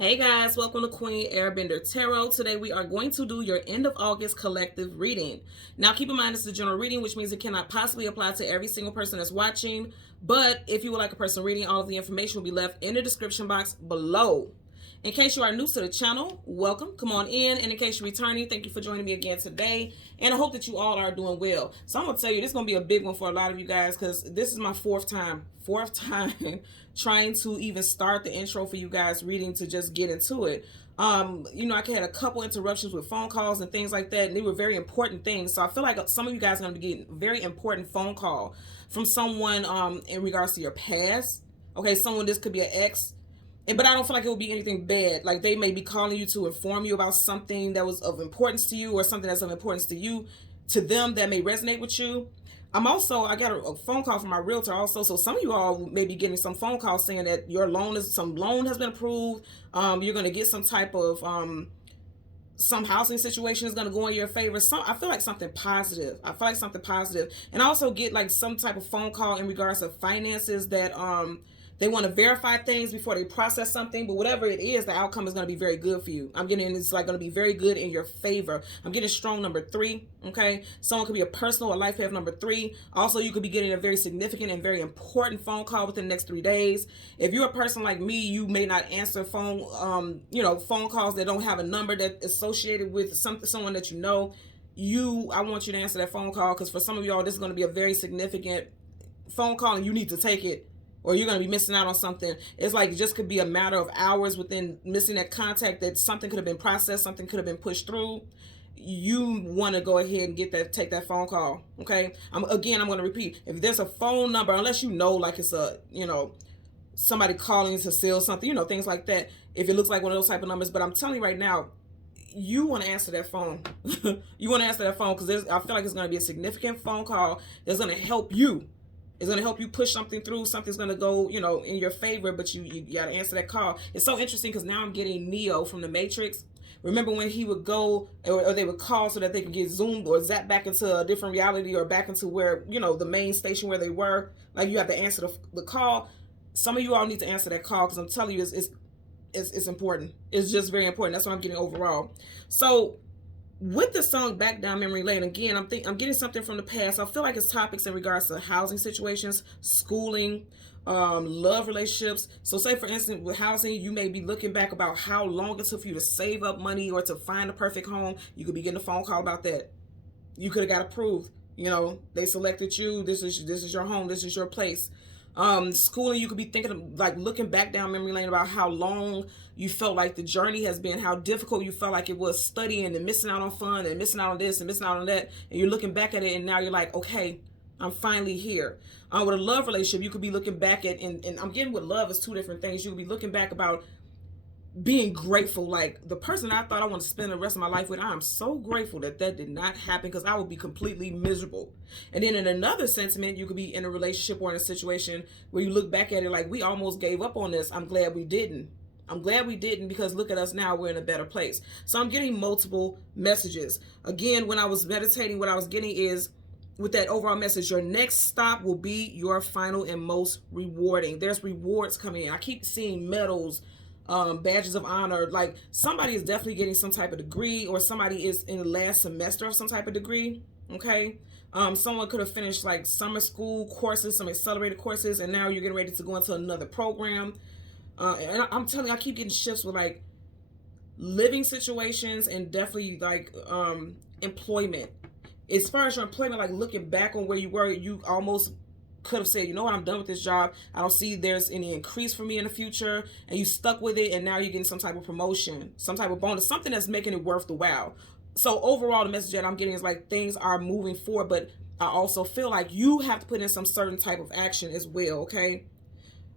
Hey guys, welcome to Queen Airbender Tarot. Today we are going to do your end of August collective reading. Now keep in mind this is a general reading, which means it cannot possibly apply to every single person that's watching. But if you would like a personal reading, all of the information will be left in the description box below. In case you are new to the channel, welcome, come on in. And in case you're returning, thank you for joining me again today. And I hope that you all are doing well. So I'm going to tell you, this is going to be a big one for a lot of you guys because this is my fourth time trying to even start the intro for you guys reading to just get into it. I had a couple interruptions with phone calls and things like that, and they were very important things. So I feel like some of you guys are going to be getting a very important phone call from someone in regards to your past. Okay, this could be an ex. But I don't feel like it would be anything bad. Like they may be calling you to inform you about something that was of importance to you or something that's of importance to you, to them that may resonate with you. I got a phone call from my realtor also. So some of you all may be getting some phone calls saying that your loan has been approved. You're going to get some type of, some housing situation is going to go in your favor. I feel like something positive. And I also get like some type of phone call in regards to finances that, they want to verify things before they process something, but whatever it is, the outcome is going to be very good for you. I'm getting it's like going to be very good in your favor. I'm getting strong number 3. Okay, someone could be a personal or life path number 3. Also, you could be getting a very significant and very important phone call within the next 3 days. If you're a person like me, you may not answer phone calls that don't have a number that is associated with someone that you know. I want you to answer that phone call because for some of y'all, this is going to be a very significant phone call and you need to take it, or you're going to be missing out on something. It's like it just could be a matter of hours within missing that contact that something could have been processed, something could have been pushed through. You want to go ahead and take that phone call, okay? I'm going to repeat. If there's a phone number, unless you know like it's somebody calling to sell something, things like that, if it looks like one of those type of numbers. But I'm telling you right now, you want to answer that phone. You want to answer that phone because I feel like it's going to be a significant phone call that's going to help you. It's going to help you push something through. Something's going to go, in your favor, but you got to answer that call. It's so interesting because now I'm getting Neo from the Matrix. Remember when he would go or they would call so that they could get zoomed or zapped back into a different reality or back into where, the main station where they were. Like you have to answer the call. Some of you all need to answer that call because I'm telling you it's important. It's just very important. That's what I'm getting overall. So with the song Back Down Memory Lane, again, I'm getting something from the past. I feel like it's topics in regards to housing situations, schooling, love relationships. So say, for instance, with housing, you may be looking back about how long it took for you to save up money or to find a perfect home. You could be getting a phone call about that. You could have got approved. They selected you. This is your home. This is your place. Schooling, you could be thinking of like looking back down memory lane about how long you felt like the journey has been, how difficult you felt like it was studying and missing out on fun and missing out on this and missing out on that. And you're looking back at it and now you're like, okay, I'm finally here. With a love relationship, you could be looking back at, and I'm getting with love is 2 different things. You could be looking back about being grateful, like the person I thought I want to spend the rest of my life with, I'm so grateful that did not happen because I would be completely miserable. And then in another sentiment, you could be in a relationship or in a situation where you look back at it like, we almost gave up on this. I'm glad we didn't because look at us now, we're in a better place. So I'm getting multiple messages. Again, when I was meditating, what I was getting is with that overall message, your next stop will be your final and most rewarding. There's rewards coming in. I keep seeing medals, badges of honor. Like somebody is definitely getting some type of degree, or somebody is in the last semester of some type of degree. Okay. Someone could have finished like summer school courses, some accelerated courses, and now you're getting ready to go into another program. And I'm telling you, I keep getting shifts with like living situations and definitely like employment. As far as your employment, like looking back on where you were, you almost could have said, you know what, I'm done with this job. I don't see there's any increase for me in the future. And you stuck with it, and now you're getting some type of promotion, some type of bonus, something that's making it worth the while. So overall, the message that I'm getting is like things are moving forward, but I also feel like you have to put in some certain type of action as well, okay?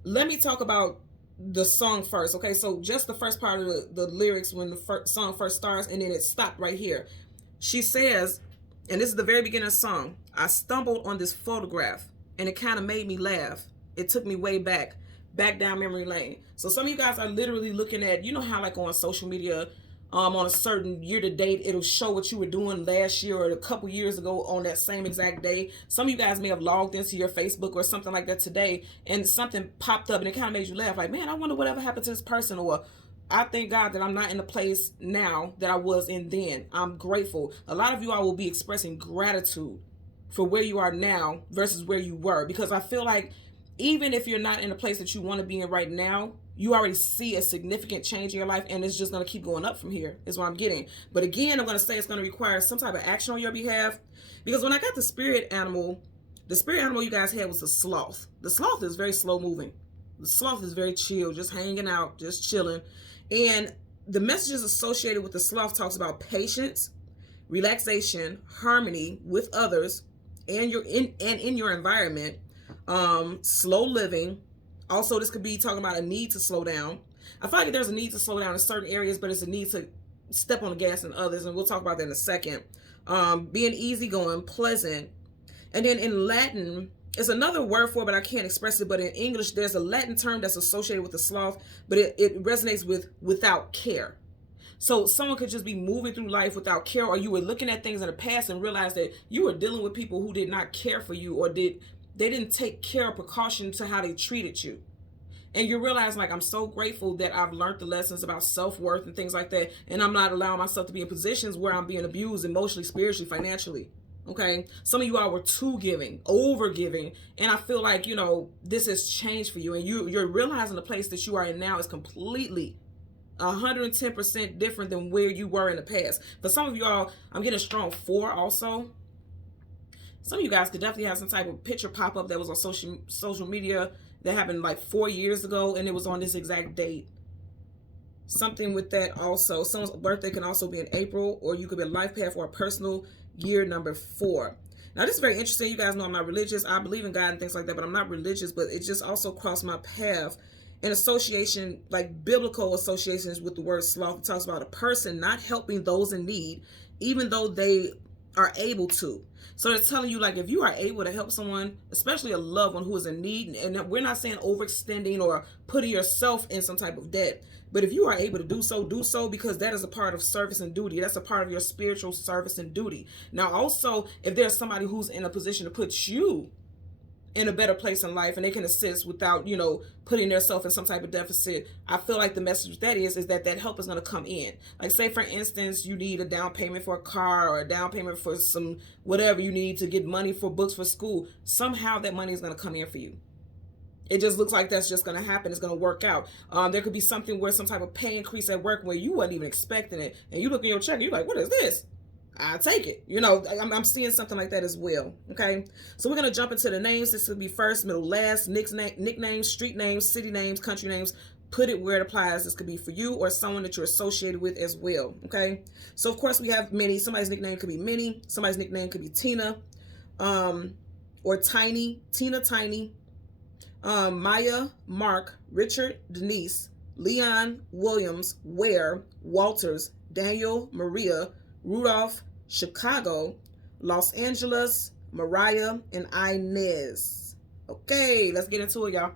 Let me talk about the song first, okay? So just the first part of the lyrics when the song first starts, and then it stopped right here. She says, and this is the very beginning of the song, I stumbled on this photograph and it kind of made me laugh. It took me way back down memory lane. So some of you guys are literally looking at, how like on social media, on a certain year to date, it'll show what you were doing last year or a couple years ago on that same exact day. Some of you guys may have logged into your Facebook or something like that today, and something popped up and it kind of made you laugh. Like, man, I wonder whatever happened to this person, or I thank God that I'm not in the place now that I was in then. I'm grateful. A lot of you all will be expressing gratitude for where you are now versus where you were, because I feel like even if you're not in the place that you want to be in right now, you already see a significant change in your life, and it's just going to keep going up from here is what I'm getting. But again, I'm going to say it's going to require some type of action on your behalf, because when I got the spirit animal you guys had was the sloth. The sloth is very slow moving. The sloth is very chill, just hanging out, just chilling. And the messages associated with the sloth talks about patience, relaxation, harmony with others and in your environment, slow living. Also, this could be talking about a need to slow down. I feel like there's a need to slow down in certain areas, but it's a need to step on the gas in others, and we'll talk about that in a second. Being easygoing, pleasant. And then in Latin, it's another word for it, but I can't express it. But in English, there's a Latin term that's associated with the sloth, but it resonates with without care. So someone could just be moving through life without care, or you were looking at things in the past and realized that you were dealing with people who did not care for you, or they didn't take care or precaution to how they treated you. And you realize, like, I'm so grateful that I've learned the lessons about self-worth and things like that, and I'm not allowing myself to be in positions where I'm being abused emotionally, spiritually, financially. Okay, some of you all were too giving, over giving, and I feel like, you know, this has changed for you, and you're realizing the place that you are in now is completely 110% different than where you were in the past. For some of you all, I'm getting a strong 4 also. Some of you guys could definitely have some type of picture pop up that was on social media that happened like 4 years ago, and it was on this exact date. Something with that also. Someone's birthday can also be in April, or you could be a life path or a personal year number 4. Now, this is very interesting. You guys know I'm not religious. I believe in God and things like that, but I'm not religious. But it just also crossed my path in association, like biblical associations with the word sloth. It talks about a person not helping those in need, even though they are able to. So they're telling you, like, if you are able to help someone, especially a loved one who is in need, and we're not saying overextending or putting yourself in some type of debt, but if you are able to do so, because that is a part of service and duty. That's a part of your spiritual service and duty. Now, also, if there's somebody who's in a position to put you in a better place in life and they can assist without, you know, putting themselves in some type of deficit, I feel like the message with that is that help is going to come in. Like, say for instance, you need a down payment for a car, or a down payment for some whatever you need to get money for books for school. Somehow that money is going to come in for you. It just looks like that's just going to happen. It's going to work out. There could be something where some type of pay increase at work where you wasn't even expecting it, and you look in your check and you're like, what is this? I'll take it. You know, I'm seeing something like that as well. Okay, so we're going to jump into the names. This will be first, middle, last, nicknames, street names, city names, country names. Put it where it applies. This could be for you or someone that you're associated with as well. Okay, so of course we have Minnie. Somebody's nickname could be Minnie. Somebody's nickname could be Tina, or Tiny. Tina, Tiny. Maya, Mark, Richard, Denise, Leon, Williams, Ware, Walters, Daniel, Maria, Rudolph, Chicago, Los Angeles, Mariah, and Inez. Okay, let's get into it, y'all.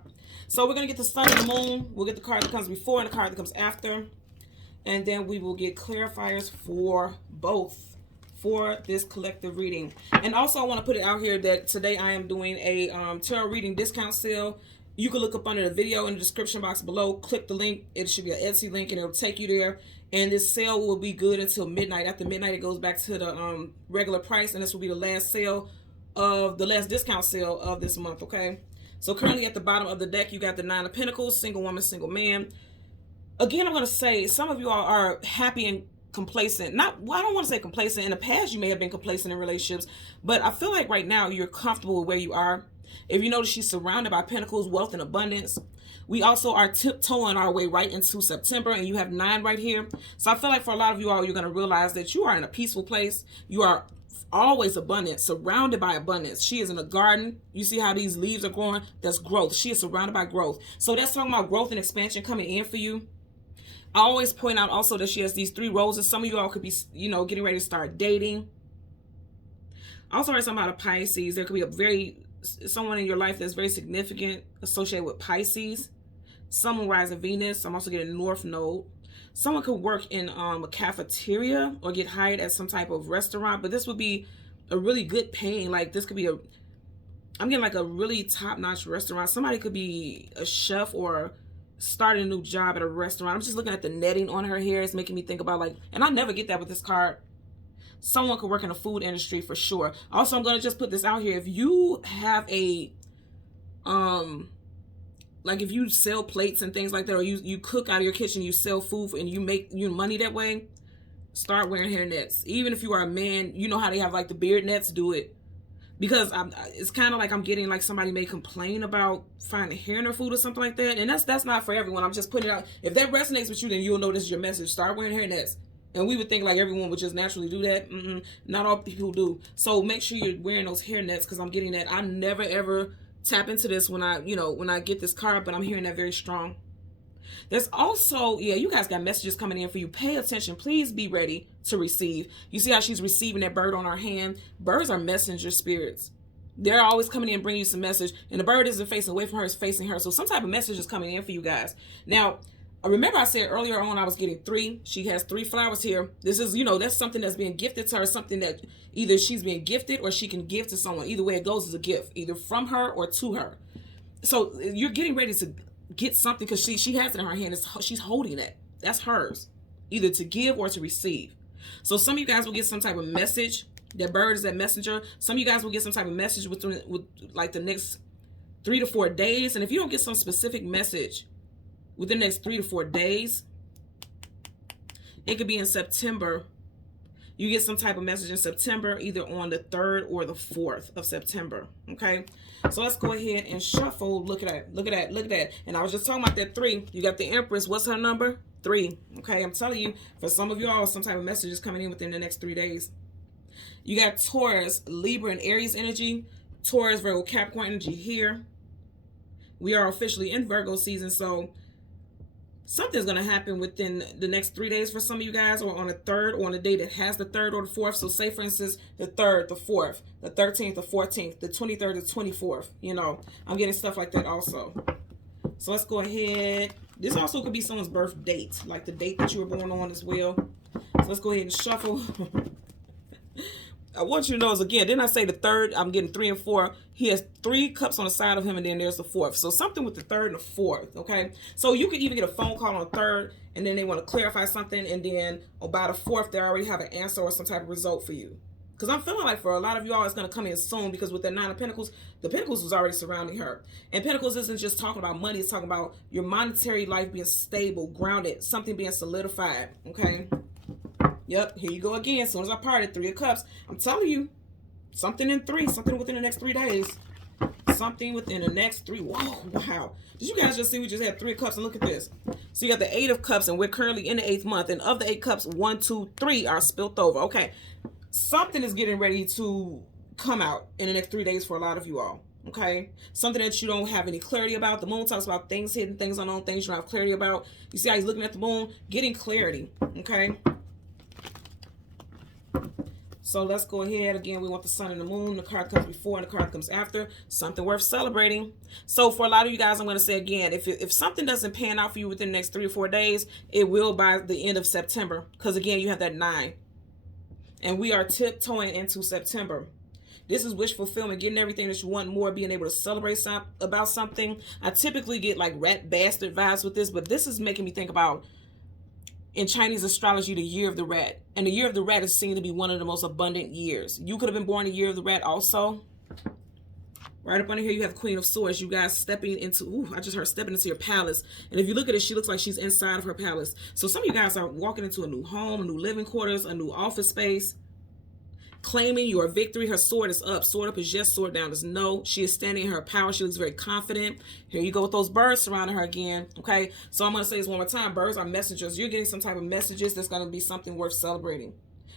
So we're going to get the sun and the moon. We'll get the card that comes before and the card that comes after. And then we will get clarifiers for both for this collective reading. And also I want to put it out here that today I am doing a tarot reading discount sale. You can look up under the video in the description box below. Click the link. It should be an Etsy link and it'll take you there. And this sale will be good until midnight. After midnight, it goes back to the regular price. And this will be the last discount sale of this month, okay? So currently at the bottom of the deck, you got the 9 of Pentacles, single woman, single man. Again, I'm going to say some of you all are happy and complacent. I don't want to say complacent. In the past, you may have been complacent in relationships. But I feel like right now, you're comfortable with where you are. If you notice, she's surrounded by pentacles, wealth, and abundance. We also are tiptoeing our way right into September, and you have 9 right here. So I feel like for a lot of you all, you're going to realize that you are in a peaceful place. You are always abundant, surrounded by abundance. She is in a garden. You see how these leaves are growing? That's growth. She is surrounded by growth. So that's talking about growth and expansion coming in for you. I always point out also that she has these 3 roses. Some of you all could be, you know, getting ready to start dating. I also heard something about a Pisces. There could be someone in your life that's very significant associated with Pisces. Someone rising Venus. I'm also getting North Node. Someone could work in a cafeteria or get hired at some type of restaurant, but this would be a really good paying. Like this could be I'm getting like a really top-notch restaurant. Somebody could be a chef or starting a new job at a restaurant. I'm just looking at the netting on her hair. It's making me think about, like, and I never get that with this card. Someone could work in the food industry for sure. Also, I'm going to just put this out here. If you have a, like if you sell plates and things like that, or you cook out of your kitchen, you sell food and you make money that way, start wearing hair nets. Even if you are a man, you know how they have like the beard nets, do it. Because it's kind of like I'm getting like somebody may complain about finding hair in their food or something like that. And that's not for everyone. I'm just putting it out. If that resonates with you, then you'll know this is your message. Start wearing hair nets. And we would think like everyone would just naturally do that. Not all people do. So make sure you're wearing those hair nets, because I'm getting that. I never ever tap into this when I get this card, but I'm hearing that very strong. There's also, yeah, you guys got messages coming in for you. Pay attention. Please be ready to receive. You see how she's receiving that bird on her hand? Birds are messenger spirits. They're always coming in and bringing you some message. And the bird isn't facing away from her, it's facing her. So some type of message is coming in for you guys. Now, remember I said earlier on I was getting 3. She has 3 flowers here. This is, that's something that's being gifted to her, something that either she's being gifted or she can give to someone. Either way it goes is a gift, either from her or to her. So you're getting ready to get something, because she has it in her hand. She's holding it. That's hers, either to give or to receive. So some of you guys will get some type of message. That bird is that messenger. Some of you guys will get some type of message with like the next 3 to 4 days. And if you don't get some specific message within the next 3 to 4 days, it could be in September. You get some type of message in September, either on the 3rd or the 4th of September. Okay, so let's go ahead and shuffle. Look at that. Look at that. Look at that. And I was just talking about that 3. You got the Empress. What's her number? 3. Okay, I'm telling you, for some of y'all, some type of message is coming in within the next 3 days. You got Taurus, Libra, and Aries energy. Taurus, Virgo, Capricorn energy here. We are officially in Virgo season, so something's going to happen within the next 3 days for some of you guys, or on the 3rd, or on a day that has the 3rd or the 4th. So say, for instance, the 3rd, the 4th, the 13th, the 14th, the 23rd, the 24th. I'm getting stuff like that also. So let's go ahead. This also could be someone's birth date, like the date that you were born on as well. So let's go ahead and shuffle. I want you to know is, again, didn't I say the 3rd? I'm getting 3 and 4. He has 3 cups on the side of him, and then there's the 4th. So something with the 3rd and the 4th, okay? So you could even get a phone call on the 3rd, and then they want to clarify something, and then about the 4th, they already have an answer or some type of result for you. Because I'm feeling like for a lot of y'all, it's going to come in soon, because with the 9 of Pentacles, the Pentacles was already surrounding her. And Pentacles isn't just talking about money. It's talking about your monetary life being stable, grounded, something being solidified, okay? Yep, here you go again. As soon as I parted, 3 of Cups. I'm telling you, something in 3, something within the next 3 days. Something within the next 3. Whoa, wow. Did you guys just see we just had 3 of Cups? And look at this. So you got the 8 of Cups, and we're currently in the 8th month. And of the 8 cups, 1, 2, 3 are spilt over. Okay, something is getting ready to come out in the next 3 days for a lot of you all. Okay, something that you don't have any clarity about. The moon talks about things hidden, things unknown, things you don't have clarity about. You see how he's looking at the moon? Getting clarity, okay? So let's go ahead. Again, we want the sun and the moon. The card comes before and the card comes after. Something worth celebrating. So for a lot of you guys, I'm going to say again, if something doesn't pan out for you within the next 3 or 4 days, it will by the end of September. Because again, you have that 9. And we are tiptoeing into September. This is wish fulfillment, getting everything that you want more, being able to celebrate about something. I typically get like rat bastard vibes with this, but this is making me think about, in Chinese astrology, the year of the rat. And the year of the rat is seen to be one of the most abundant years. You could have been born the year of the rat also. Right up under here, you have Queen of Swords. You guys stepping into, ooh, I just heard stepping into your palace. And if you look at it, she looks like she's inside of her palace. So some of you guys are walking into a new home, a new living quarters, a new office space, claiming your victory. Her sword is up. Sword up is yes, sword down is no. She is standing in her power. She looks very confident. Here you go with those birds surrounding her again. Okay, so I'm going to say this one more time. Birds are messengers. You're getting some type of messages that's going to be something worth celebrating.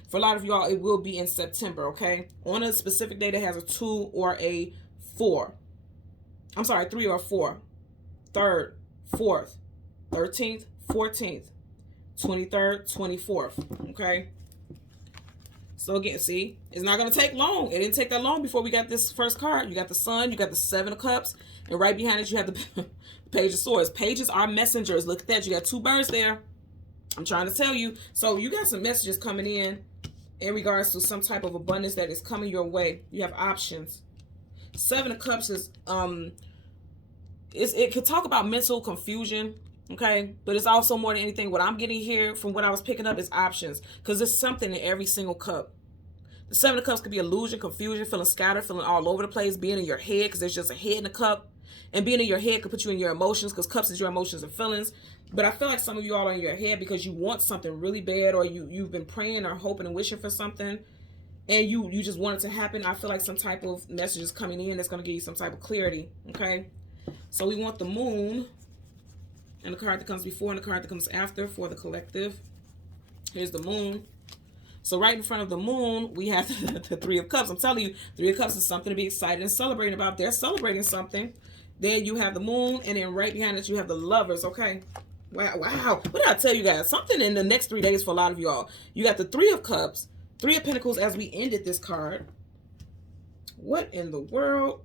For a lot of y'all, it will be in September, okay? On a specific day that has a 2 or a 4. I'm sorry, 3 or 4. 3rd, 4th, 13th, 14th, 23rd, 24th, okay? So again, see, it's not going to take long. It didn't take that long before we got this first card. You got the Sun, you got the 7 of Cups, and right behind it, you have the Page of Swords. Pages are messengers. Look at that. You got 2 birds there. I'm trying to tell you. So you got some messages coming in regards to some type of abundance that is coming your way. You have options. 7 of Cups is, it could talk about mental confusion. Okay, but it's also more than anything. What I'm getting here from what I was picking up is options, because there's something in every single cup. The Seven of Cups could be illusion, confusion, feeling scattered, feeling all over the place, being in your head, because there's just a head in the cup. And being in your head could put you in your emotions, because cups is your emotions and feelings. But I feel like some of you all are in your head because you want something really bad, or you've been praying or hoping and wishing for something, and you just want it to happen. I feel like some type of message is coming in that's going to give you some type of clarity. Okay, so we want the Moon, and the card that comes before and the card that comes after for the collective. Here's the Moon. So right in front of the Moon, we have the Three of Cups. I'm telling you, Three of Cups is something to be excited and celebrating about. They're celebrating something. Then you have the Moon, and then right behind it, you have the Lovers, okay? Wow, wow. What did I tell you guys? Something in the next 3 days for a lot of y'all. You got the Three of Cups, Three of Pentacles as we ended this card. What in the world?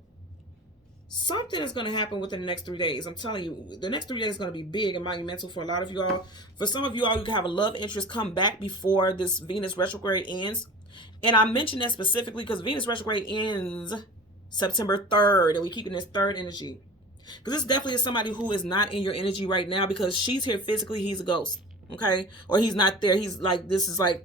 Something is going to happen within the next 3 days. I'm telling you, the next 3 days is going to be big and monumental for a lot of you all. For some of you all, you can have a love interest come back before this Venus retrograde ends. And I mentioned that specifically because Venus retrograde ends September 3rd, and we keep in this third energy. Because this definitely is somebody who is not in your energy right now, because she's here physically, he's a ghost, okay? Or he's not there. He's like, this is like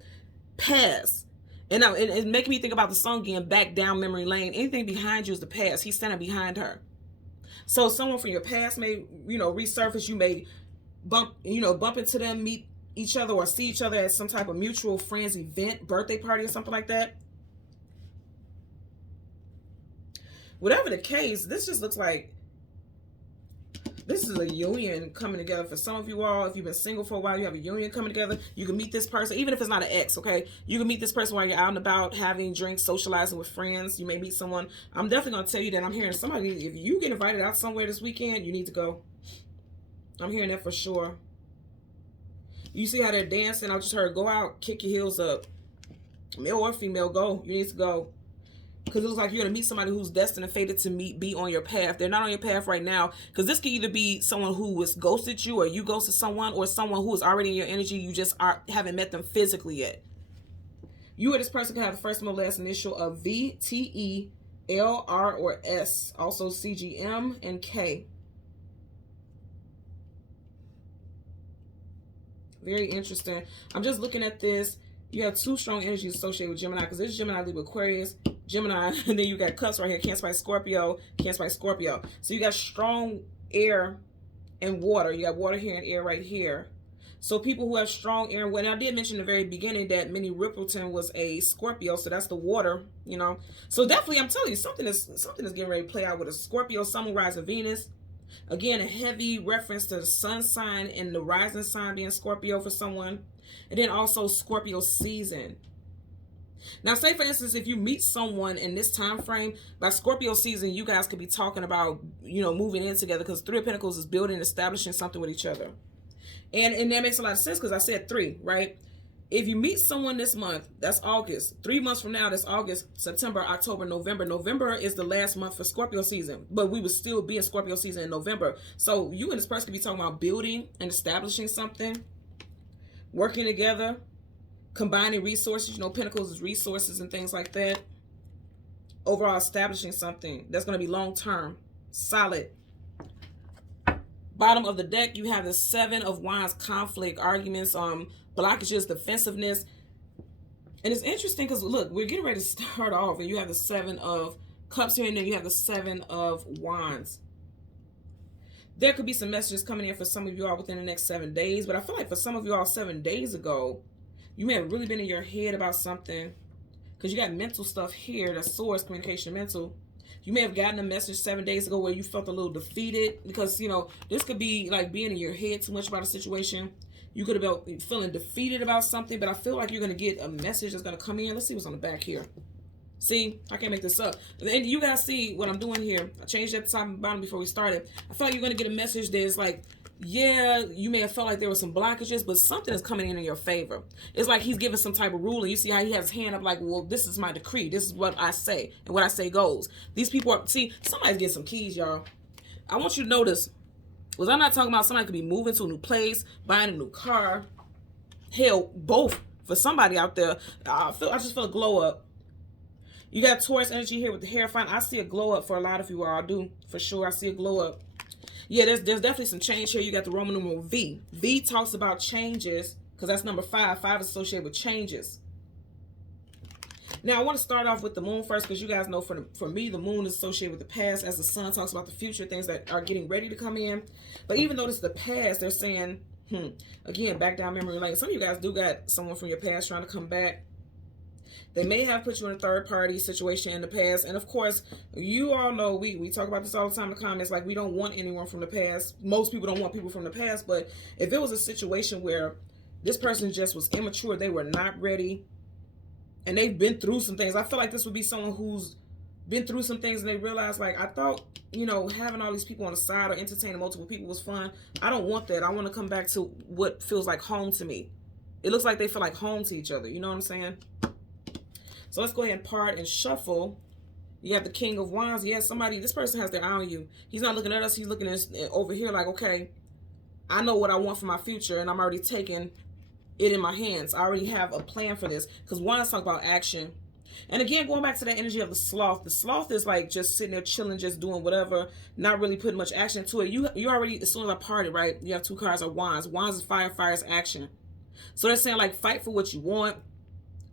past. And now it's making me think about the song again, Back Down Memory Lane. Anything behind you is the past. He's standing behind her. So someone from your past may, resurface. You may bump into them, meet each other, or see each other at some type of mutual friends event, birthday party or something like that. Whatever the case, this just looks like this is a union coming together for some of you all. If you've been single for a while, you have a union coming together. You can meet this person, even if it's not an ex, okay? You can meet this person while you're out and about, having drinks, socializing with friends. You may meet someone. I'm definitely going to tell you that I'm hearing somebody, if you get invited out somewhere this weekend, you need to go. I'm hearing that for sure. You see how they're dancing? I just heard, go out, kick your heels up. Male or female, go. You need to go. Because it looks like you're going to meet somebody who's destined and fated to be on your path. They're not on your path right now. Because this could either be someone who was ghosted you, or you ghosted someone, or someone who is already in your energy. You just haven't met them physically yet. You or this person can have the first and last initial of V, T, E, L, R, or S. Also C, G, M, and K. Very interesting. I'm just looking at this. You have two strong energies associated with Gemini, because this is Gemini, Libra, Aquarius, Gemini, and then you got Cups right here, Cancer by Scorpio, Cancer by Scorpio. So you got strong air and water. You got water here and air right here. So people who have strong air and water, and I did mention in the very beginning that Minnie Riperton was a Scorpio, so that's the water, So definitely, I'm telling you, something is getting ready to play out with a Scorpio, Sun, Moon, Rising, Venus. Again, a heavy reference to the sun sign and the rising sign being Scorpio for someone. And then also Scorpio season. Now, say for instance, if you meet someone in this time frame, by Scorpio season, you guys could be talking about, moving in together, because Three of Pentacles is building, establishing something with each other. And that makes a lot of sense, because I said 3, right? If you meet someone this month, that's August. 3 months from now, that's August, September, October, November. November is the last month for Scorpio season, but we would still be in Scorpio season in November. So you and this person could be talking about building and establishing something, working together, combining resources. Pentacles is resources and things like that. Overall, establishing something that's going to be long-term, solid. Bottom of the deck, you have the Seven of Wands, conflict, arguments, blockages, defensiveness. And it's interesting because, look, we're getting ready to start off, and you have the Seven of Cups here, and then you have the Seven of Wands. There could be some messages coming in for some of you all within the next 7 days, but I feel like for some of you all 7 days ago, you may have really been in your head about something, because you got mental stuff here, the source, communication, mental. You may have gotten a message 7 days ago where you felt a little defeated, because, this could be like being in your head too much about a situation. You could have been feeling defeated about something, but I feel like you're going to get a message that's going to come in. Let's see what's on the back here. See, I can't make this up. And you guys see what I'm doing here. I changed that top and bottom before we started. I feel like you're going to get a message that's like, yeah, you may have felt like there were some blockages, but something is coming in your favor. It's like he's giving some type of rule, and you see how he has his hand up like, well, this is my decree. This is what I say, and what I say goes. These people are, see, somebody's getting some keys, y'all. I want you to notice, was I'm not talking about somebody could be moving to a new place, buying a new car. Hell, both. For somebody out there, I just feel a glow up. You got Taurus energy here with the hair fine. I see a glow up for a lot of you all. I do, for sure. I see a glow up. Yeah, there's definitely some change here. You got the Roman numeral V. V talks about changes because that's number 5. 5 is associated with changes. Now, I want to start off with the moon first because you guys know for me, the moon is associated with the past, as the sun talks about the future, things that are getting ready to come in. But even though this is the past, they're saying, again, back down memory lane. Some of you guys do got someone from your past trying to come back. They may have put you in a third-party situation in the past. And, of course, you all know, we talk about this all the time in the comments, like we don't want anyone from the past. Most people don't want people from the past. But if it was a situation where this person just was immature, they were not ready, and they've been through some things, I feel like this would be someone who's been through some things and they realize, like, I thought, you know, having all these people on the side or entertaining multiple people was fun. I don't want that. I want to come back to what feels like home to me. It looks like they feel like home to each other. You know what I'm saying? So let's go ahead and part and shuffle. You have the King of Wands. Yeah, this person has their eye on you. He's not looking at us. He's looking at over here like, okay, I know what I want for my future, and I'm already taking it in my hands. I already have a plan for this. Because Wands talk about action. And again, going back to that energy of the sloth. The sloth is like just sitting there chilling, just doing whatever, not really putting much action to it. You already, as soon as I parted, right, you have 2 cards of Wands. Wands is fire, fire is action. So they're saying, like, fight for what you want.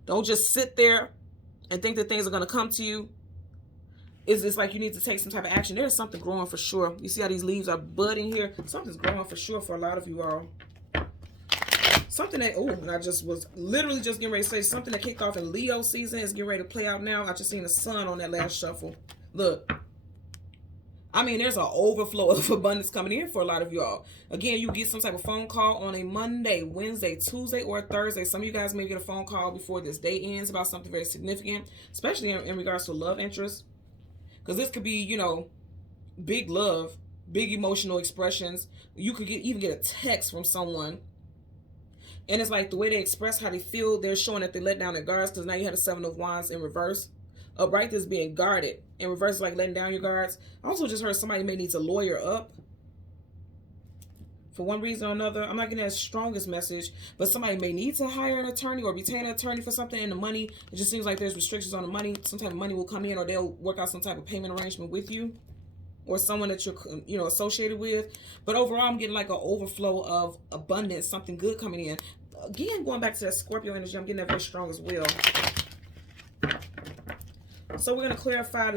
Don't just sit there and think that things are going to come to you. It's like you need to take some type of action. There's something growing for sure. You see how these leaves are budding here? Something's growing for sure for a lot of you all. Something that, and I just was literally just getting ready to say, something that kicked off in Leo season is getting ready to play out now. I just seen the sun on that last shuffle. Look. I mean, there's an overflow of abundance coming in for a lot of y'all. Again, you get some type of phone call on a Monday, Wednesday, Tuesday, or Thursday. Some of you guys may get a phone call before this day ends about something very significant, especially in regards to love interest. Because this could be, you know, big love, big emotional expressions. You could even get a text from someone. And it's like the way they express how they feel, they're showing that they let down their guards, because now you had a 7 of Wands in reverse. Upright is being guarded. In reverse is like letting down your guards. I also just heard somebody may need to lawyer up. For one reason or another. I'm not getting that strongest message. But somebody may need to hire an attorney or retain an attorney for something. And the money, it just seems like there's restrictions on the money. Some type of money will come in, or they'll work out some type of payment arrangement with you. Or someone that you're, you know, associated with. But overall, I'm getting like an overflow of abundance. Something good coming in. Again, going back to that Scorpio energy, I'm getting that very strong as well. So we're going to clarify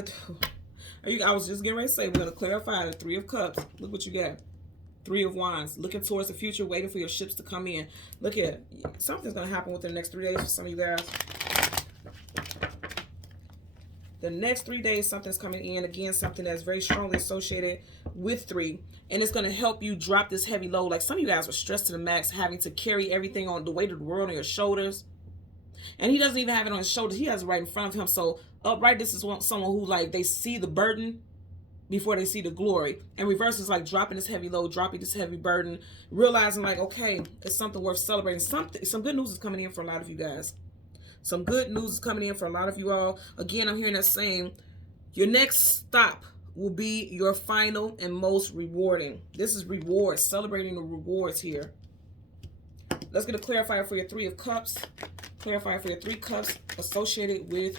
I was just getting ready to say, we're going to clarify the 3 of Cups. Look what you got. 3 of Wands. Looking towards the future, waiting for your ships to come in. Look at it. Something's going to happen within the next 3 days for some of you guys. The next 3 days, something's coming in. Again, something that's very strongly associated with 3. And it's going to help you drop this heavy load. Like some of you guys were stressed to the max, having to carry everything on the weight of the world on your shoulders. And he doesn't even have it on his shoulders. He has it right in front of him. So upright, this is someone who, like, they see the burden before they see the glory. And reverse is like dropping this heavy load, dropping this heavy burden, realizing like, okay, it's something worth celebrating. Some good news is coming in for a lot of you guys. Some good news is coming in for a lot of you all. Again, I'm hearing that saying, your next stop will be your final and most rewarding. This is rewards, celebrating the rewards here. Let's get a clarifier for your 3 of Cups. Clarifier for your 3 cups associated with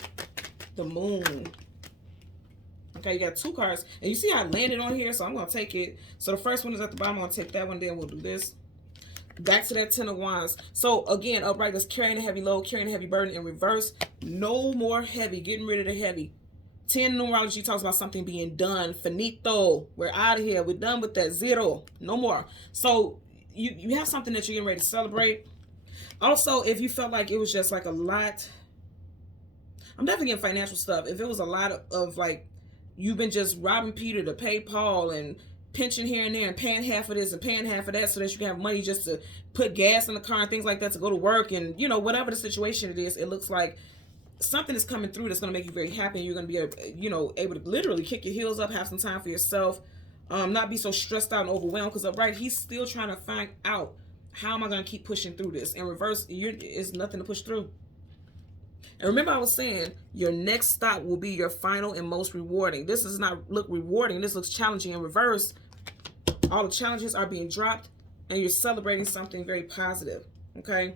the moon. Okay, you got 2 cards. And you see I landed on here, so I'm going to take it. So the first one is at the bottom. I'm going to take that one, then we'll do this. Back to that 10 of Wands. So again, upright is carrying a heavy load, carrying a heavy burden. In reverse, no more heavy, getting rid of the heavy. 10 numerology talks about something being done. Finito. We're out of here. We're done with that. 0. No more. So you have something that you're getting ready to celebrate. Also, if you felt like it was just like a lot, I'm definitely getting financial stuff. If it was a lot of like, you've been just robbing Peter to pay Paul and pinching here and there and paying half of this and paying half of that so that you can have money just to put gas in the car and things like that to go to work, and, you know, whatever the situation it is, it looks like something is coming through that's going to make you very happy, and you're going to be, you know, able to literally kick your heels up, have some time for yourself, not be so stressed out and overwhelmed, because upright, he's still trying to find out, how am I going to keep pushing through this? In reverse, it's nothing to push through. And remember I was saying, your next stop will be your final and most rewarding. This does not look rewarding. This looks challenging. In reverse, all the challenges are being dropped, and you're celebrating something very positive. Okay?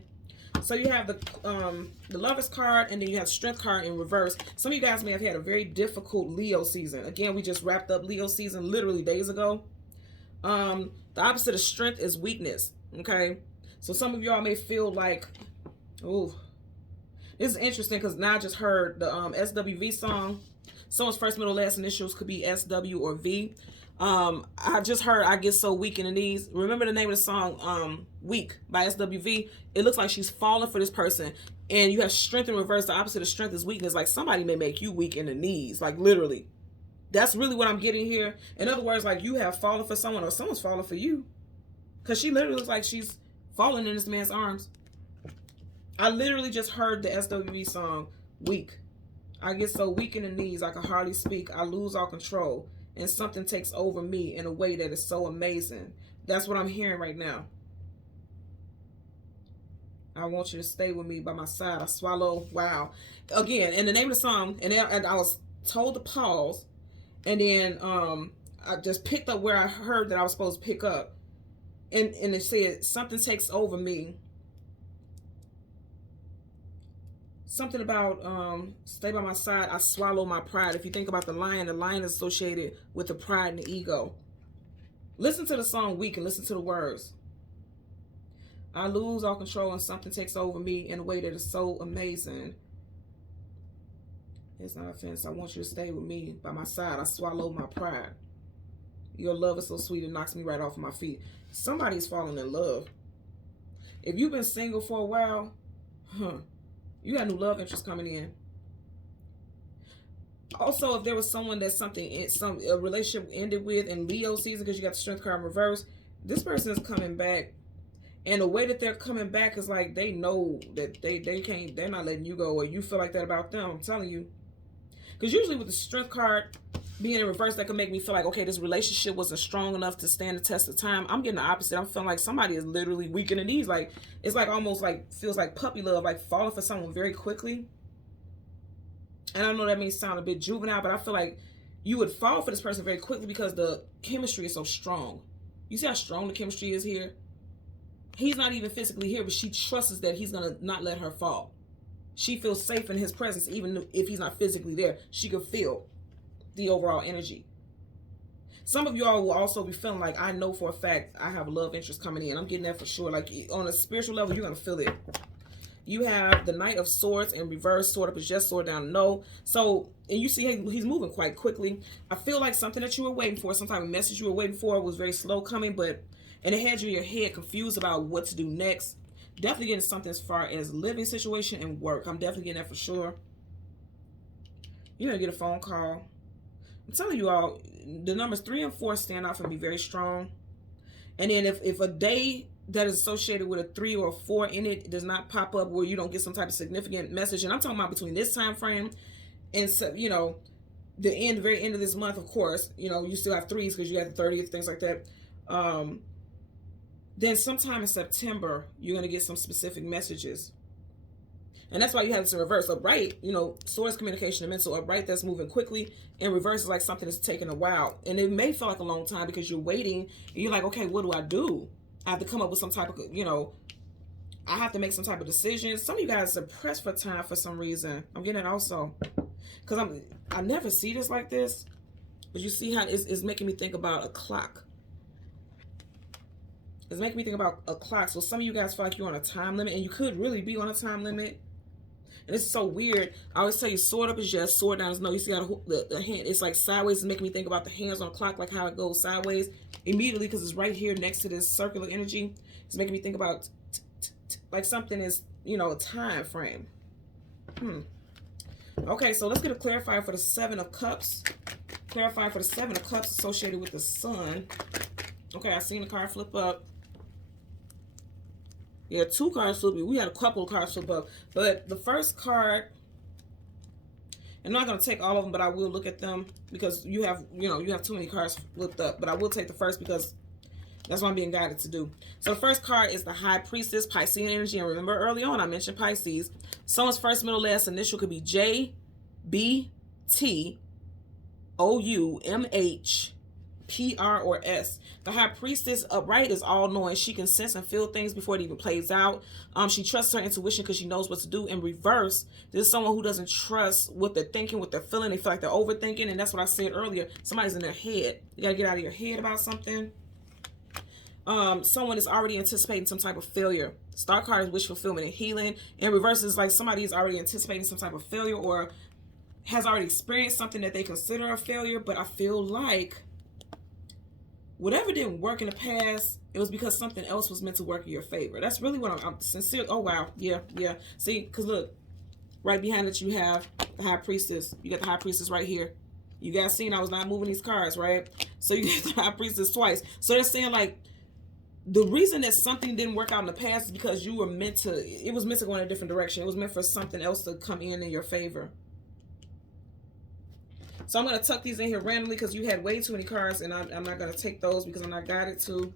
So you have the Lovers card, and then you have Strength card in reverse. Some of you guys may have had a very difficult Leo season. Again, we just wrapped up Leo season literally days ago. The opposite of strength is weakness. Okay, so some of y'all may feel like, oh, this is interesting because now I just heard the SWV song. Someone's first, middle, last initials could be SW or V. I just heard I get so weak in the knees. Remember the name of the song, Weak by SWV? It looks like she's falling for this person. And you have strength in reverse. The opposite of strength is weakness. Like somebody may make you weak in the knees. Like literally. That's really what I'm getting here. In other words, like you have fallen for someone or someone's falling for you. Because she literally looks like she's falling in this man's arms. I literally just heard the SWV song, Weak. I get so weak in the knees I can hardly speak. I lose all control. And something takes over me in a way that is so amazing. That's what I'm hearing right now. I want you to stay with me by my side. I swallow. Wow. Again, in the name of the song, and I was told to pause. And then I just picked up where I heard that I was supposed to pick up. And it said, something takes over me. Something about stay by my side. I swallow my pride. If you think about the lion is associated with the pride and the ego. Listen to the song Weak and listen to the words. I lose all control and something takes over me in a way that is so amazing. It's not offense. I want you to stay with me by my side. I swallow my pride. Your love is so sweet it knocks me right off my feet. Somebody's falling in love. If you've been single for a while, you got new love interest coming in. Also, if there was someone that a relationship ended with in Leo season because you got the strength card in reverse, this person is coming back. And the way that they're coming back is like they know that they're not letting you go, or you feel like that about them. I'm telling you. Because usually with the strength card being in reverse, that can make me feel like, okay, this relationship wasn't strong enough to stand the test of time. I'm getting the opposite. I'm feeling like somebody is literally weak in the knees. Like, it's like almost like, feels like puppy love, like falling for someone very quickly. And I know that may sound a bit juvenile, but I feel like you would fall for this person very quickly because the chemistry is so strong. You see how strong the chemistry is here? He's not even physically here, but she trusts that he's going to not let her fall. She feels safe in his presence, even if he's not physically there. She can feel the overall energy. Some of y'all will also be feeling like, I know for a fact I have a love interest coming in. I'm getting that for sure. Like on a spiritual level, you're going to feel it. You have the Knight of Swords in reverse, sword up is yes, sword down no. So, and you see he's moving quite quickly. I feel like something that you were waiting for, some type of message you were waiting for was very slow coming, and it had you in your head confused about what to do next. Definitely getting something as far as living situation and work. I'm definitely getting that for sure. You're going to get a phone call. I'm telling you all, the numbers 3 and 4 stand out for me very strong. And then if a day that is associated with a 3 or a 4 in it does not pop up where you don't get some type of significant message, and I'm talking about between this time frame and, the very end of this month, of course, you still have 3s because you have the 30th, things like that. Then sometime in September, you're going to get some specific messages. And that's why you have this in reverse. Upright, swords, communication, and mental. Upright, that's moving quickly. In reverse is like something that's taking a while. And it may feel like a long time because you're waiting. And you're like, okay, what do I do? I have to come up with some type of, I have to make some type of decision. Some of you guys are pressed for time for some reason. I'm getting it also. Because I never see this like this. But you see how it's making me think about a clock. It's making me think about a clock. So some of you guys feel like you're on a time limit, and you could really be on a time limit. And it's so weird. I always tell you, sword up is yes, sword down is no. You see how the hand, it's like sideways. It's making me think about the hands on the clock, like how it goes sideways immediately because it's right here next to this circular energy. It's making me think about like something is, a time frame. Okay, so let's get a clarifier for the 7 of Cups. Clarifier for the 7 of Cups associated with the Sun. Okay, I seen the card flip up. Yeah, 2 cards flip up. We had a couple of cards flip up. But the first card, I'm not going to take all of them, but I will look at them because you have too many cards flipped up. But I will take the first because that's what I'm being guided to do. So the first card is the High Priestess, Piscean energy. And remember early on I mentioned Pisces. Someone's first, middle, last initial could be J, B, T, O, U, M, H, P, R, or S. The High Priestess upright is all-knowing. She can sense and feel things before it even plays out. She trusts her intuition because she knows what to do. In reverse, this is someone who doesn't trust what they're thinking, what they're feeling. They feel like they're overthinking, and that's what I said earlier. Somebody's in their head. You got to get out of your head about something. someone is already anticipating some type of failure. Star card is wish fulfillment and healing. In reverse is like somebody is already anticipating some type of failure or has already experienced something that they consider a failure. But I feel like whatever didn't work in the past, it was because something else was meant to work in your favor. That's really what I'm sincere. Oh, wow. Yeah. See, because look, right behind it, you have the High Priestess. You got the High Priestess right here. You guys seen I was not moving these cards, right? So you get the High Priestess twice. So they're saying like, the reason that something didn't work out in the past is because you were meant to, it was meant to go in a different direction. It was meant for something else to come in your favor. So I'm going to tuck these in here randomly because you had way too many cards, and I'm not going to take those because I'm not guided to.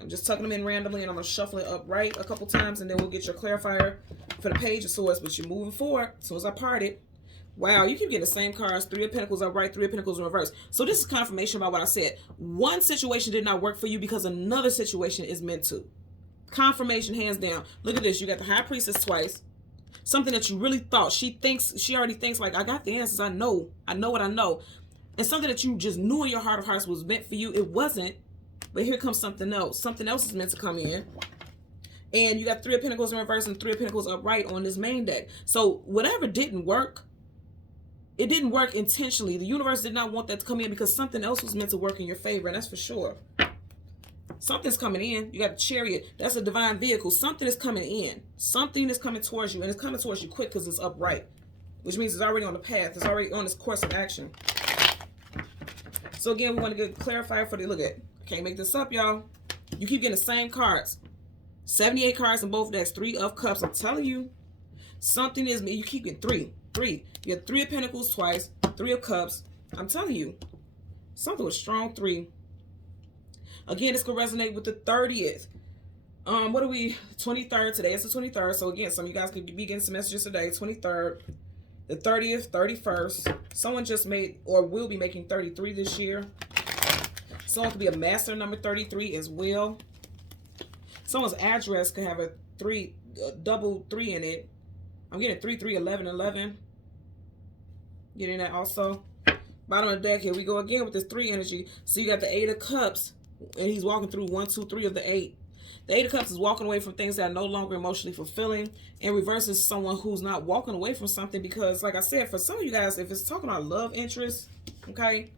I'm just tucking them in randomly, and I'm going to shuffle it upright a couple times, and then we'll get your clarifier for the Page of Swords. But you're moving forward as soon as I part it. Wow, you keep getting the same cards. 3 of Pentacles upright, 3 of Pentacles in reverse. So this is confirmation about what I said. One situation did not work for you because another situation is meant to. Confirmation, hands down. Look at this. You got the High Priestess twice. Something that you really thought. She already thinks like, I got the answers. I know what I know. And something that you just knew in your heart of hearts was meant for you. It wasn't. But here comes something else. Something else is meant to come in. And you got 3 of Pentacles in reverse and 3 of Pentacles upright on this main deck. So whatever didn't work, it didn't work intentionally. The universe did not want that to come in because something else was meant to work in your favor, and that's for sure. Something's coming in. You got the Chariot. That's a divine vehicle. Something is coming in. Something is coming towards you, and it's coming towards you quick because it's upright, which means it's already on the path. It's already on its course of action. So again, we want to get clarifier for the, look at, I can't make this up, y'all. You keep getting the same cards. 78 cards in both decks. 3 of Cups. I'm telling you, something is, you keep getting 3. You have 3 of Pentacles twice, 3 of Cups. I'm telling you, something with strong 3. Again, this could resonate with the 30th. What are we? 23rd today. It's the 23rd. So again, some of you guys could be getting some messages today. 23rd, the 30th, 31st. Someone just made or will be making 33 this year. Someone could be a master number 33 as well. Someone's address could have a double 3 in it. I'm getting 3, 3, 11, 11. Getting that also. Bottom of the deck, here we go again with this 3 energy. So you got the 8 of Cups, and he's walking through 1, 2, 3 of the 8. The 8 of Cups is walking away from things that are no longer emotionally fulfilling. And reverse is someone who's not walking away from something because, like I said, for some of you guys, if it's talking about love interest, okay,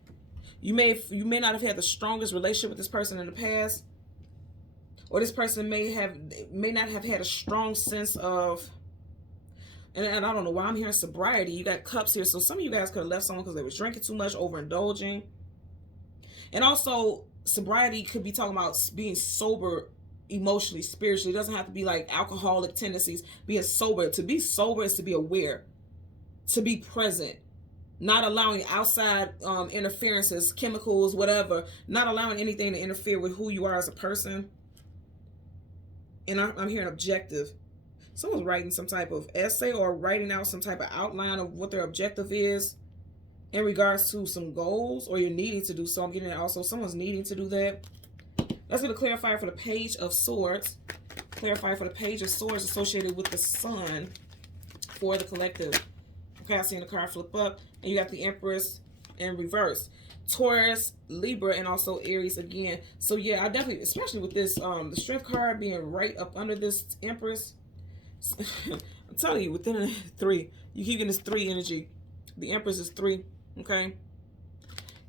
you may not have had the strongest relationship with this person in the past, or this person may not have had a strong sense of. And I don't know why I'm hearing sobriety. You got Cups here. So some of you guys could have left someone because they was drinking too much, overindulging. And also, sobriety could be talking about being sober emotionally, spiritually. It doesn't have to be like alcoholic tendencies. Being sober. To be sober is to be aware. To be present. Not allowing outside interferences, chemicals, whatever. Not allowing anything to interfere with who you are as a person. And I'm hearing objective. Someone's writing some type of essay or writing out some type of outline of what their objective is in regards to some goals, or you're needing to do so. I'm getting it also. Someone's needing to do that. Let's get a clarifier for the Page of Swords. Clarifier for the Page of Swords associated with the Sun for the collective. Okay, I seen the card flip up, and you got the Empress in reverse. Taurus, Libra, and also Aries again. So yeah, I definitely, especially with this, the Strength card being right up under this Empress. I'm telling you, within 3, you keep getting this 3 energy. The Empress is 3, okay?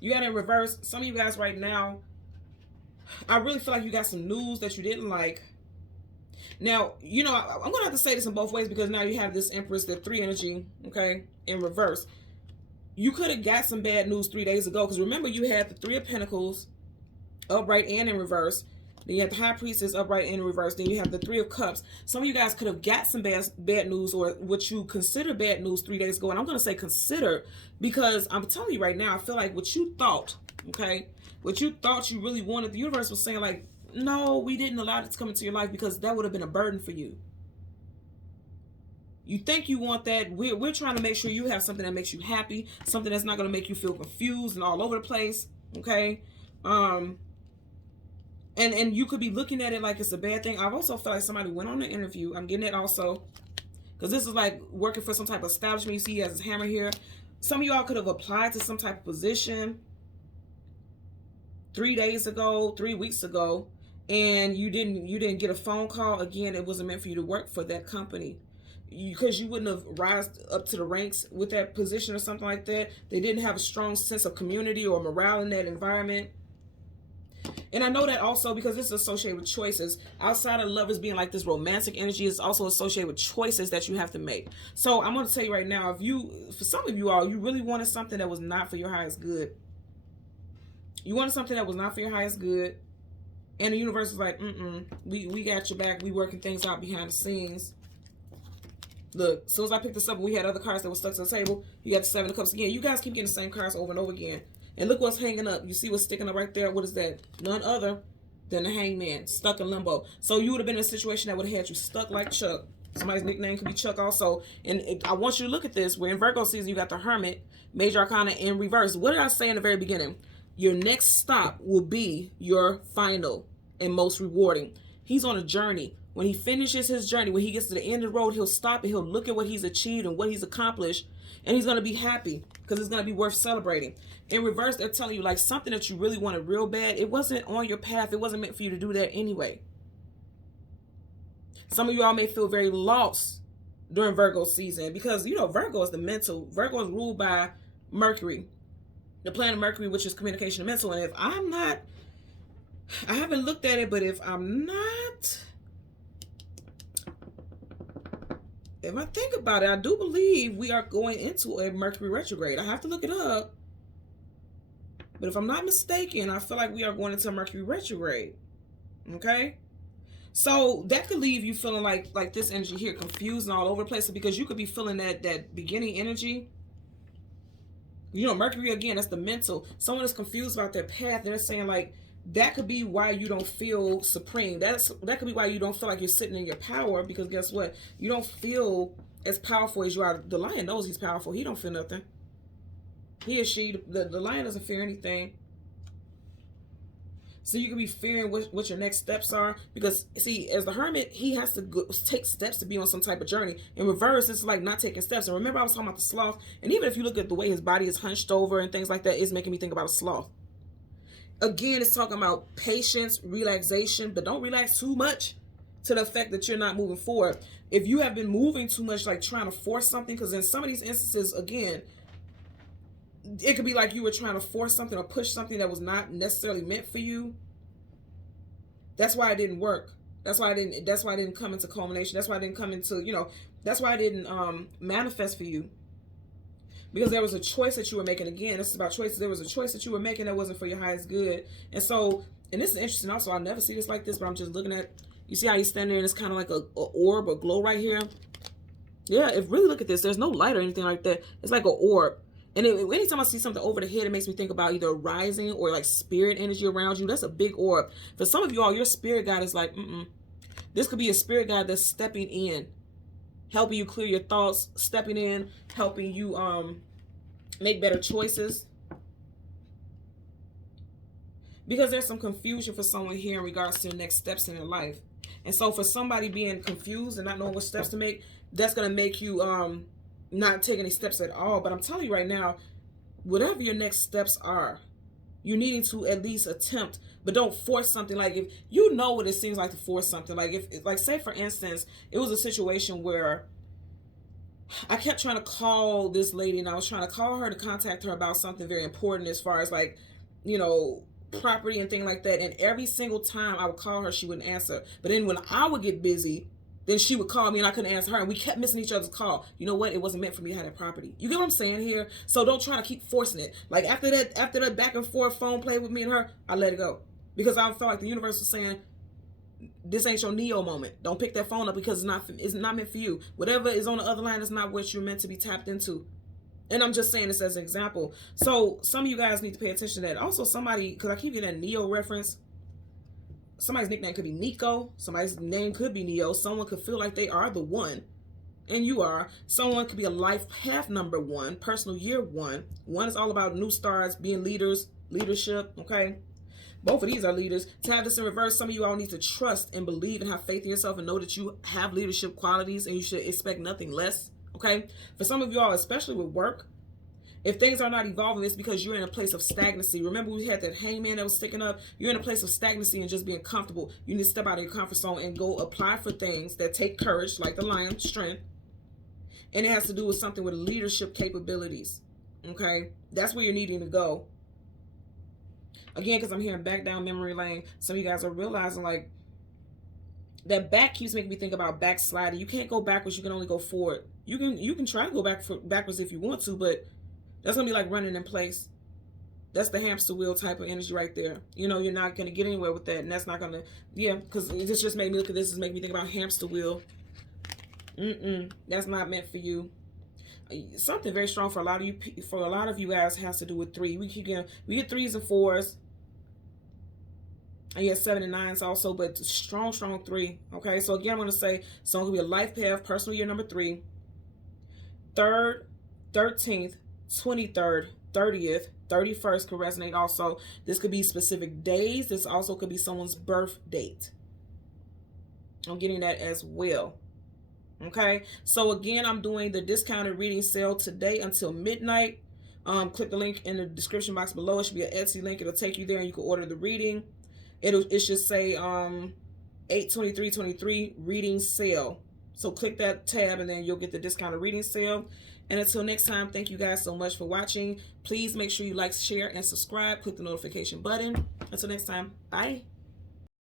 You got it in reverse. Some of you guys right now, I really feel like you got some news that you didn't like. Now, you know, I'm going to have to say this in both ways because now you have this Empress, the 3 energy, okay, in reverse. You could have got some bad news 3 days ago because remember you had the 3 of Pentacles upright and in reverse. Then you have the High Priestess upright and in reverse. Then you have the 3 of Cups. Some of you guys could have got some bad news or what you consider bad news 3 days ago. And I'm going to say consider because I'm telling you right now, I feel like what you thought, okay, what you thought you really wanted, the universe was saying like, no, we didn't allow it to come into your life because that would have been a burden for you. You think you want that. We're trying to make sure you have something that makes you happy, something that's not going to make you feel confused and all over the place, okay? And you could be looking at it like it's a bad thing. I've also felt like somebody went on an interview. I'm getting it also. Because this is like working for some type of establishment. You see he has his hammer here. Some of y'all could have applied to some type of position 3 days ago, 3 weeks ago. and you didn't get a phone call, again, it wasn't meant for you to work for that company, because you wouldn't have rised up to the ranks with that position or something like that. They didn't have a strong sense of community or morale in that environment. And I know that also because this is associated with choices. Outside of lovers being like this romantic energy, is also associated with choices that you have to make. So I'm going to tell you right now, for some of you all, you really wanted something that was not for your highest good. You wanted something that was not for your highest good. And the universe is like, we got your back. We working things out behind the scenes. Look, as soon as I picked this up, we had other cards that were stuck to the table. You got the Seven of Cups again. You guys keep getting the same cards over and over again. And look what's hanging up. You see what's sticking up right there? What is that? None other than the Hangman, stuck in limbo. So you would have been in a situation that would have had you stuck like Chuck. Somebody's nickname could be Chuck also. And I want you to look at this. We're in Virgo season. You got the Hermit, Major Arcana in reverse. What did I say in the very beginning? Your next stop will be your final and most rewarding. He's on a journey. When he finishes his journey, when he gets to the end of the road, he'll stop and he'll look at what he's achieved and what he's accomplished. And he's going to be happy because it's going to be worth celebrating. In reverse, they're telling you like something that you really wanted real bad. It wasn't on your path. It wasn't meant for you to do that anyway. Some of you all may feel very lost during Virgo season because, you know, Virgo is the mental. Virgo is ruled by Mercury, the planet Mercury, which is communication and mental. And if I'm not, I haven't looked at it, but if I think about it, I do believe we are going into a Mercury retrograde. I have to look it up. But if I'm not mistaken, I feel like we are going into a Mercury retrograde. Okay? So that could leave you feeling like this energy here, confused and all over the place, because you could be feeling that beginning energy. You know, Mercury, again, that's the mental. Someone is confused about their path. They're saying like, that could be why you don't feel supreme. That could be why you don't feel like you're sitting in your power, because guess what? You don't feel as powerful as you are. The lion knows he's powerful. He don't feel nothing. He or she, the lion doesn't fear anything. So you could be fearing what your next steps are, because see, as the Hermit, he has to take steps to be on some type of journey. In reverse, it's like not taking steps. And remember, I was talking about the sloth, and even if you look at the way his body is hunched over and things like that, it's making me think about a sloth. Again, it's talking about patience, relaxation, but don't relax too much to the effect that you're not moving forward. If you have been moving too much, like trying to force something, because in some of these instances, again, it could be like you were trying to force something or push something that was not necessarily meant for you. That's why it didn't work. That's why I didn't come into culmination. That's why I didn't come into, you know, that's why I didn't manifest for you. Because there was a choice that you were making. Again, this is about choices. There was a choice that you were making that wasn't for your highest good. And so, and this is interesting also, I never see this like this, but I'm just looking at, you see how he's standing there and it's kind of like a orb or glow right here? Yeah, if really look at this, there's no light or anything like that. It's like an orb. And anytime I see something over the head, it makes me think about either rising or like spirit energy around you. That's a big orb. For some of you all, your spirit guide is like, This could be a spirit guide that's stepping in, helping you clear your thoughts, stepping in, helping you make better choices. Because there's some confusion for someone here in regards to the next steps in their life. And so for somebody being confused and not knowing what steps to make, that's going to make you not take any steps at all. But I'm telling you right now, whatever your next steps are, you're needing to at least attempt, but don't force something. Like if you know what it seems like to force something, like if, like say for instance, it was a situation where I kept trying to call this lady and I was trying to call her to contact her about something very important as far as like, you know, property and things like that. And every single time I would call her, she wouldn't answer. But then when I would get busy, then she would call me and I couldn't answer her. And we kept missing each other's call. You know what? It wasn't meant for me to have that property. You get what I'm saying here? So don't try to keep forcing it. Like after that back and forth phone play with me and her, I let it go. Because I felt like the universe was saying, this ain't your Neo moment. Don't pick that phone up because it's not meant for you. Whatever is on the other line is not what you're meant to be tapped into. And I'm just saying this as an example. So some of you guys need to pay attention to that. Also somebody, because I keep getting that Neo reference, somebody's nickname could be Nico. Somebody's name could be Neo. Someone could feel like they are the one. And you are. Someone could be a life path number 1, personal year 1. 1 is all about new starts, being leaders, leadership, okay? Both of these are leaders. To have this in reverse, some of you all need to trust and believe and have faith in yourself and know that you have leadership qualities and you should expect nothing less, okay? For some of you all, especially with work, If things are not evolving, it's because you're in a place of stagnancy. Remember, we had that hangman that was sticking up. You're in a place of stagnancy and just being comfortable. You need to step out of your comfort zone and go apply for things that take courage, like the lion, strength. And it has to do with something with leadership capabilities. Okay? That's where you're needing to go. Again, because I'm hearing back down memory lane. Some of you guys are realizing, like, that back keeps making me think about backsliding. You can't go backwards. You can only go forward. You can try to go backwards if you want to, but that's going to be like running in place. That's the hamster wheel type of energy right there. You know, you're not going to get anywhere with that. And that's not going to, yeah, because this just made me look at this. It's making me think about hamster wheel. That's not meant for you. Something very strong for a lot of you. For a lot of you guys, has to do with 3. We get 3s and 4s. And you have 7 and 9s also, but strong 3. Okay, so again, I'm going to say someone could be a life path, personal year number 3, 3rd, 13th, 23rd, 30th, 31st could resonate also. This could be specific days. This also could be someone's birth date. I'm getting that as well. Okay, so again, I'm doing the discounted reading sale today until midnight. Click the link in the description box below. It should be an Etsy link. It'll take you there and you can order the reading. It should say 8/23/23 reading sale. So click that tab and then you'll get the discounted reading sale. And until next time, thank you guys so much for watching. Please make sure you like, share, and subscribe. Click the notification button. Until next time, bye.